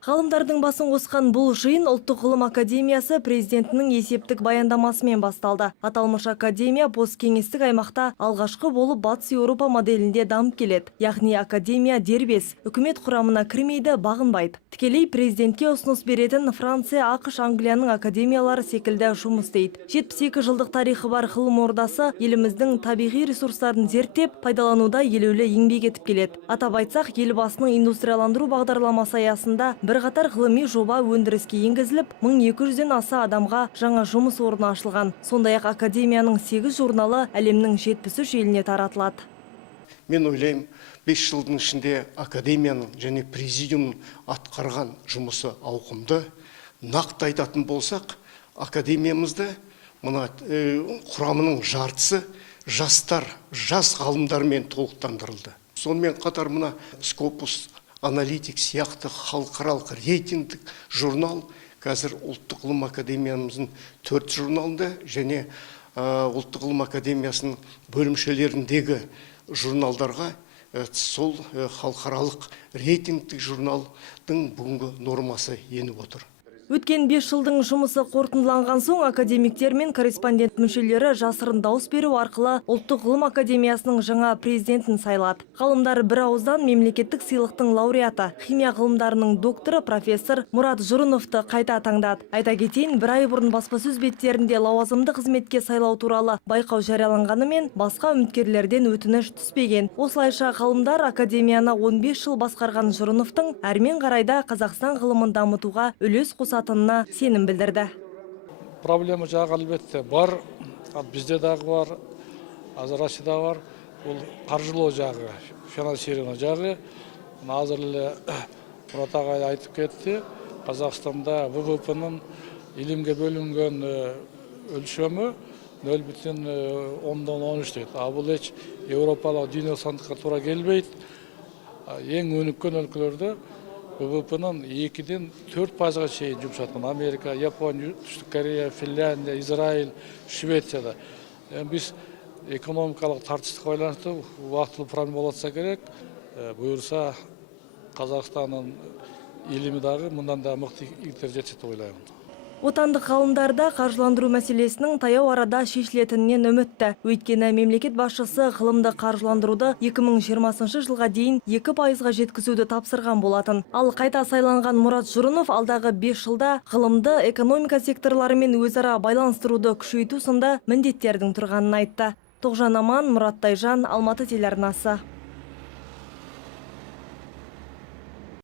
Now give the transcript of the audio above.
Ғалымдардың басын қосқан бұл жиын Ұлттық ғылым академиясы президентінің есептік баяндамасымен басталды. Аталмыш академия посткеңестік аймақта алғашқы болып Батыс Еуропа моделінде дамып келеді. Яғни академия дербес, үкімет құрамына кірмейді, бағынбайды. Тікелей президентке ұсыныс беретін Франция, ақш, Англияның академиялары секілді жұмыс істейді. 72 жылдық тарихы бар ғылым ордасы еліміздің табиғи ресурстарын зерттеп, пайдалануда елеулі еңбек етіп келеді. Атап айтсақ, елбасының индустрияландыру бағдарламасы аясында бірқатар ғылыми жоба өндіріске енгізіліп, 1200-ден аса адамға жаңа жұмыс орны ашылған. Сондай-ақ академияның 8 журналы әлемнің 73 еліне таратылады. Мен ойлаймын, 5 жылдың ішінде академияның және президиумның атқарған жұмысы ауқымды. Нақты айтатын болсақ, академиямызда мына құрамының жартысы жастар, жас ғалымдармен толықтандырылды. Сонымен қатар мына Scopus, аналитик сияқты халықаралық рейтингтік журнал қазір Ұлттық ғылым академиямыздың 4 журналында және Ұлттық ғылым академиясының бөлімшелеріндегі журналдарға сол халықаралық рейтингтік журналдың бүгінгі нормасы еніп отыр. Өткен 5 жылдың жұмысы қорытындыланған соң академиктер мен корреспондент мүшелері жасырын дауыс беру арқылы Ұлттық ғылым академиясының жаңа президентін сайлады. Ғалымдар бір ауыздан мемлекеттік сыйлықтың лауреаты, химия ғылымдарының докторы профессор Мұрат Жұрыновты қайта таңдады. Айта кетейін, бір ай бұрын баспасөз беттерінде лауазымды қызметке сайлау туралы байқау жарияланғанымен басқа үміткерлерден өтініш түспеген. Осылайша ғалымдар академияны 15 жыл басқарған Жұрыновтың әрмен қарайда Қазақстан ғылымын дамытуға үлес қосатынына сенім білдірді. Проблема жағы әлбетте бар, бізде дағы бар, азыр Россияда бар. Ол қаржылау жағы, финансирование жағы. Азырлы Мұрат ағай айтып кетті, Қазақстанда ВВП-нің илимге бөлінген өлшемі 0,10-13 дейді. Бұл еч Европалық дүйнө сандыққа тура келбейді. Ең өніккен өлкелерді ВВП-нің 2-ден 4%-ға шейін жұмсатқан. Америка, Япония, Түштік Корея, Финляндия, Израиль, Швецияда. Біз экономикалық тартыстыққа байланысты уақытылы проблема болатса керек, бұйырса Қазақстанның елімідағы мұндан да мықты иктер жетсе деп ойлаймын. Отандық ғалымдарда қаржыландыру мәселесінің таяу арада шешілетінінен үмітті. Өйткені мемлекет басшысы ғылымды қаржыландыруды 2020 жылға дейін 2%-ға жеткізуді тапсырған болатын. Ал қайта сайланған Мұрат Жұрынов алдағы 5 жылда ғылымды экономика секторларымен өзара байланыстыруды күшейту сынды міндеттердің тұрғанын айтты. Тоғжан Аман, Мұрат Тайжан, Алматы телеарнасы.